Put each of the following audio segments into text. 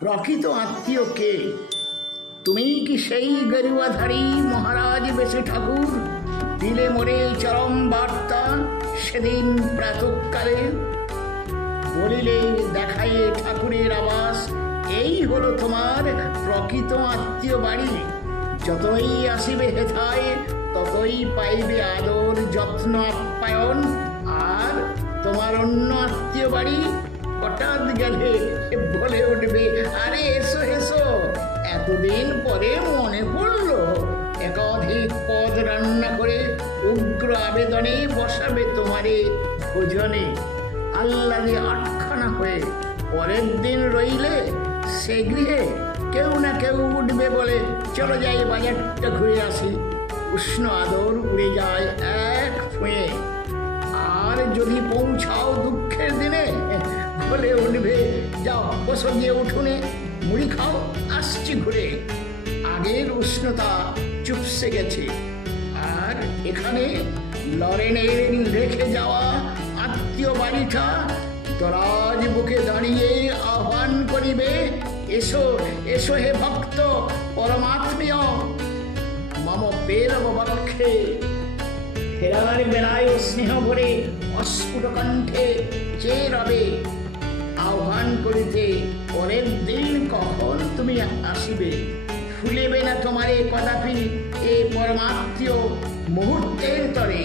প্রকৃত আত্মীয় কে তুমি কি সেই গরুয়াধারী মহারাজ বেশে ঠাকুর? দিলে মোরে চরম বার্তা সেদিন প্রাতকালে। বলিলে দেখাইয়ে ঠাকুরের আবাস, এই হলো তোমার প্রকৃত আত্মীয় বাড়ি। যতই আসিবে হেথায়, ততই পাইবে আদর, যত্ন, আপ্যায়ন। আর তোমার অন্য আত্মীয় বাড়ি হঠাৎ গেলে বলে পরে মনে পড়ল। একাধিক পদ রান্না করে উগ্র আবেদনে বসাবে তোমারে ভোজনে। আল্লাদে আটখানা হয়ে পরের দিন রইলে সে গৃহে কেউ না কেউ উঠবে বলে চলো যাই বাজারটা ঘুরে আসি। উষ্ণ আদর উড়ে যায় এক ফুঁয়ে। আর যদি পৌঁছাও দুঃখের দিনে, বলে উঠবে, যাও, বসো গিয়ে উঠোনে, মুড়ি খাও, আসছি ঘুরে। আগের উষ্ণতা চুপসে গেছে। আর এখানে লরেনের রেখে যাওয়া আত্মীয় বাড়িটা দরাজ বুকে দাঁড়িয়ে আহ্বান করিবে, এসো এসো হে ভক্ত, পরমাত্মীয়। মম পেরব বক্ষে। ফেরার বেলায় স্নেহ ভরে অস্ফুট কণ্ঠে চেয়ে রবে আহ্বান করিতে, পরের দিন কখন তুমি আসিবে? ফুলেবে না তোমার তোমারে কদাপি এ পরমাত্মীয় মুহূর্তের তরে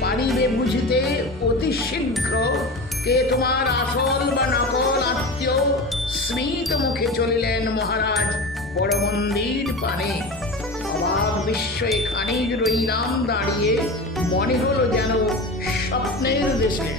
পারিবে বুঝিতে অতি শীঘ্র। কে তোমার আসল বা নকল আত্মীয় স্মিত মুখে চলিলেন মহারাজ বড় মন্দির পানে। অবাক বিস্ময়ে খানিক রইলাম দাঁড়িয়ে, মনে হলো যেন স্বপ্নের দেশে।